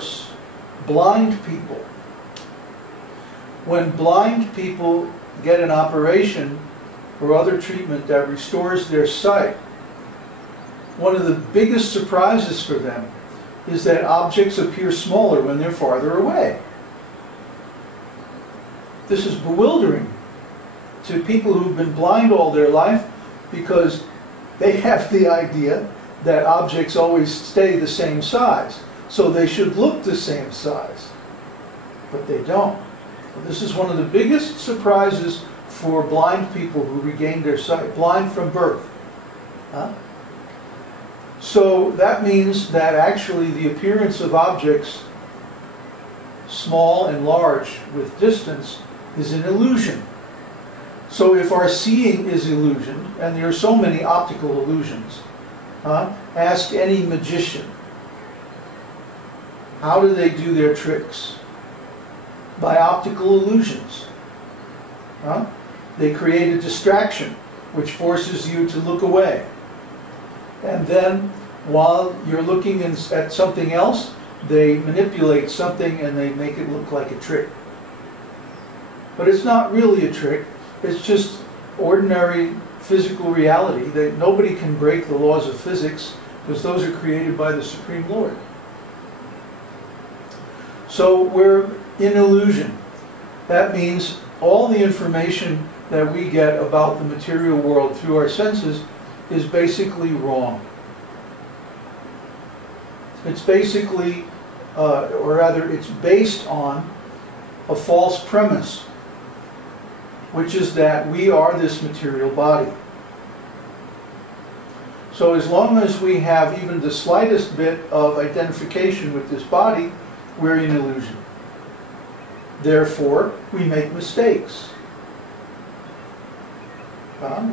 source. Blind people. When blind people get an operation or other treatment that restores their sight, one of the biggest surprises for them is that objects appear smaller when they're farther away. This is bewildering to people who've been blind all their life, because they have the idea that objects always stay the same size, so they should look the same size, but they don't. This is one of the biggest surprises for blind people who regain their sight, blind from birth. So that means that actually the appearance of objects, small and large with distance, is an illusion. So if our seeing is illusioned, and there are so many optical illusions, ask any magician, how do they do their tricks? By optical illusions. They create a distraction which forces you to look away. And then while you're looking at something else, they manipulate something and they make it look like a trick. But it's not really a trick. It's just ordinary physical reality that nobody can break the laws of physics, because those are created by the Supreme Lord. So we're in illusion. That means all the information that we get about the material world through our senses is basically wrong. It's basically, or rather, it's based on a false premise, which is that we are this material body. So as long as we have even the slightest bit of identification with this body, we're in illusion. Therefore, we make mistakes.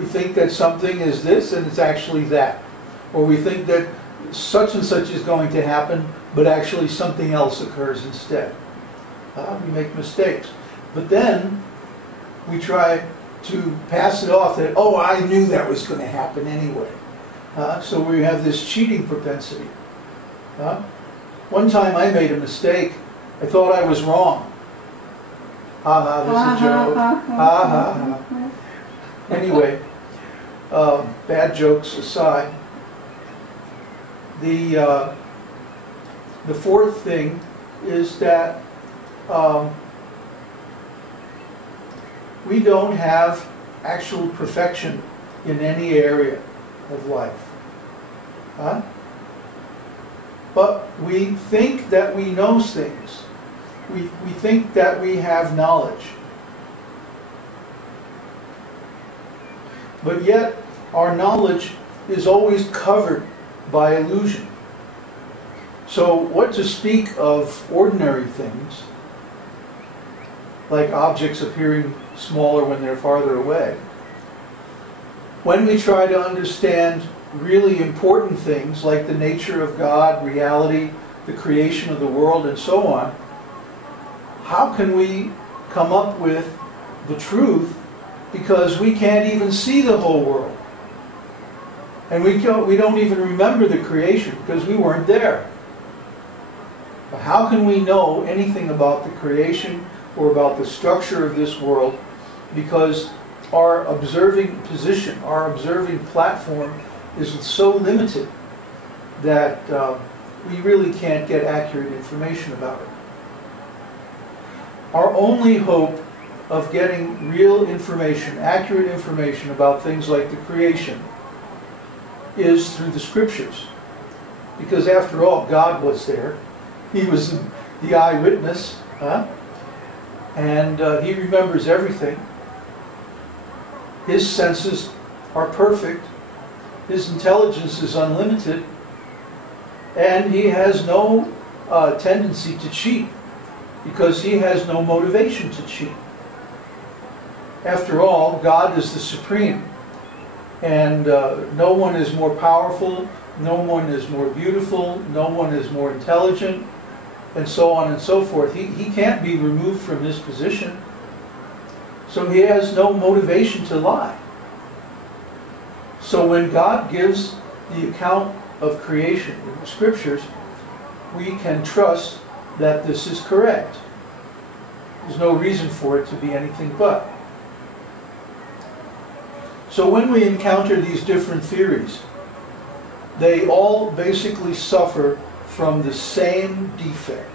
We think that something is this and it's actually that. Or we think that such and such is going to happen, but actually something else occurs instead. We make mistakes. But then we try to pass it off that, oh, I knew that was going to happen anyway. So we have this cheating propensity. One time I made a mistake. I thought I was wrong. There's a joke. Anyway, bad jokes aside, the fourth thing is that we don't have actual perfection in any area of life. But we think that we know things. We think that we have knowledge. But yet, our knowledge is always covered by illusion. So what to speak of ordinary things, like objects appearing smaller when they're farther away? When we try to understand really important things like the nature of God, reality, the creation of the world, and so on, how can we come up with the truth, because we can't even see the whole world? And we don't even remember the creation because we weren't there. But how can we know anything about the creation or about the structure of this world? Because our observing position, our observing platform is so limited that we really can't get accurate information about it. Our only hope of getting real information, accurate information about things like the creation, is through the scriptures. Because after all, God was there. He was the eyewitness, and He remembers everything. His senses are perfect. His intelligence is unlimited. And He has no tendency to cheat, because He has no motivation to cheat. After all, God is the supreme. And no one is more powerful, no one is more beautiful, no one is more intelligent, and so on and so forth. He can't be removed from His position. So He has no motivation to lie. So when God gives the account of creation in the scriptures, we can trust that this is correct. There's no reason for it to be anything but. So when we encounter these different theories, they all basically suffer from the same defect.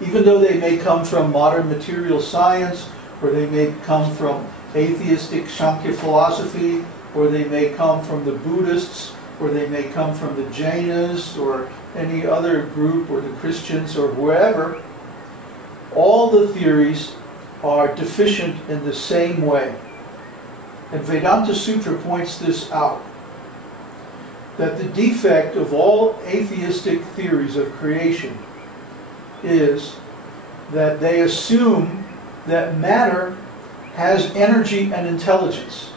Even though they may come from modern material science, or they may come from atheistic Sankhya philosophy, or they may come from the Buddhists, or they may come from the Jainas, or any other group, or the Christians, or wherever, all the theories are deficient in the same way. And Vedānta-sūtra points this out, that the defect of all atheistic theories of creation is that they assume that matter has energy and intelligence.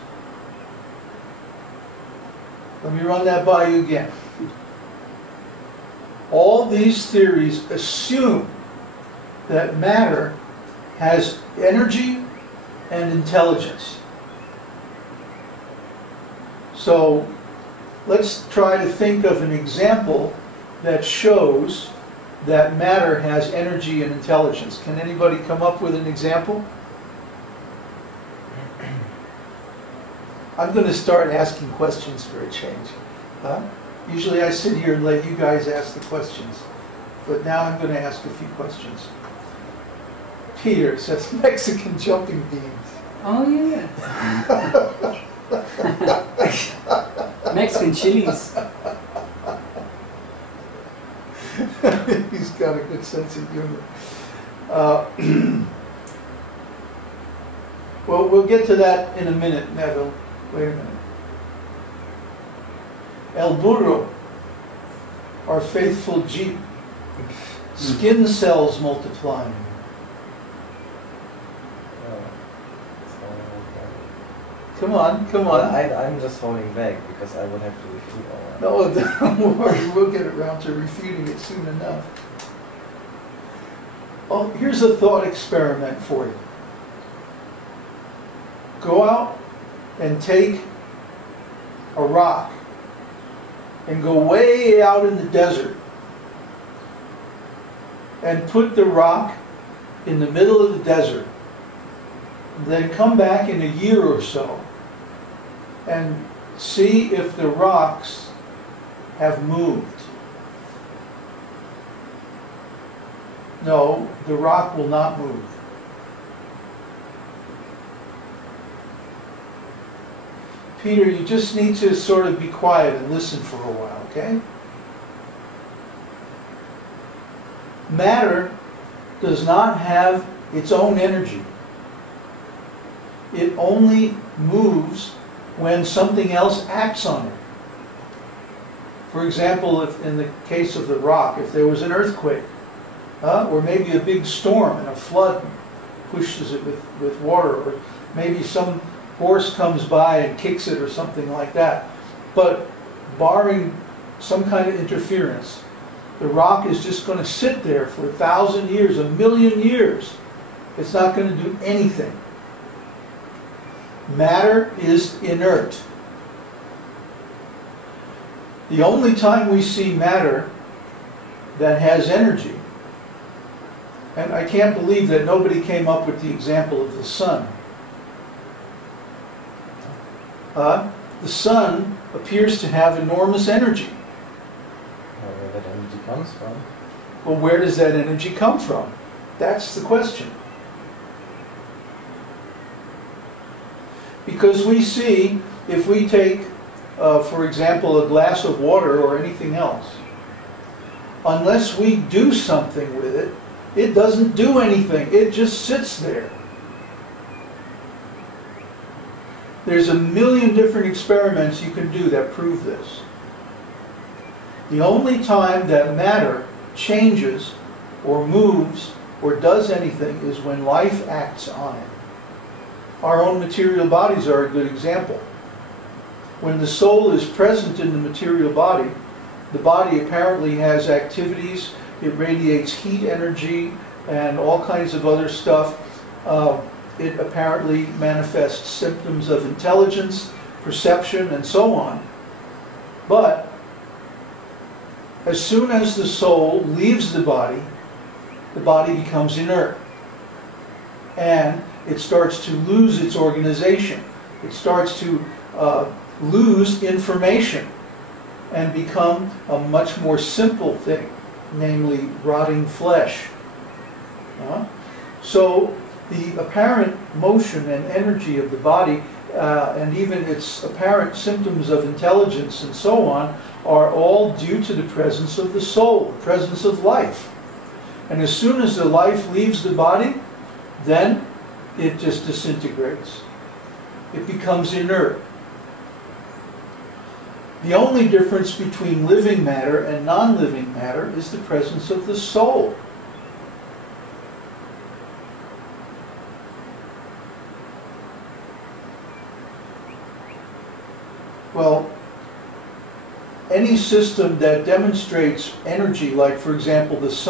Let me run that by you again. All these theories assume that matter has energy and intelligence. So let's try to think of an example that shows that matter has energy and intelligence. Can anybody come up with an example? I'm going to start asking questions for a change. Usually I sit here and let you guys ask the questions, but now I'm going to ask a few questions. Peter says Mexican jumping beans. Oh yeah. Mexican chilies. He's got a good sense of humor. Well, we'll get to that in a minute, Neville. Wait a minute. El burro, our faithful jeep, skin cells multiplying. Come on, come on. I'm just holding back because I would have to refute all that. No, don't worry, we'll get around to refuting it soon enough. Oh, here's a thought experiment for you. Go out and take a rock and go way out in the desert and put the rock in the middle of the desert. Then come back in a year or so and see if the rocks have moved. No, the rock will not move. Peter, you just need to sort of be quiet and listen for a while, okay? Matter does not have its own energy. It only moves when something else acts on it. For example, if in the case of the rock, if there was an earthquake, or maybe a big storm and a flood pushes it with water, or maybe some horse comes by and kicks it or something like that. But barring some kind of interference, the rock is just going to sit there for 1,000 years, 1,000,000 years. It's not going to do anything. Matter is inert. The only time we see matter that has energy, and I can't believe that nobody came up with the example of the sun. The sun appears to have enormous energy. Where that energy comes from? Well, where does that energy come from? That's the question. Because we see, if we take, for example, a glass of water or anything else, unless we do something with it, it doesn't do anything. It just sits there. There's 1,000,000 different experiments you can do that prove this. The only time that matter changes or moves or does anything is when life acts on it. Our own material bodies are a good example. When the soul is present in the material body, the body apparently has activities, it radiates heat energy and all kinds of other stuff. It apparently manifests symptoms of intelligence, perception, and so on. But as soon as the soul leaves the body the body becomes inert. And it starts to lose its organization. It starts to lose information and become a much more simple thing, namely rotting flesh. So the apparent motion and energy of the body and even its apparent symptoms of intelligence and so on are all due to the presence of the soul, the presence of life. And as soon as the life leaves the body, then it just disintegrates. It becomes inert. The only difference between living matter and non-living matter is the presence of the soul. Well, any system that demonstrates energy, like for example the sun,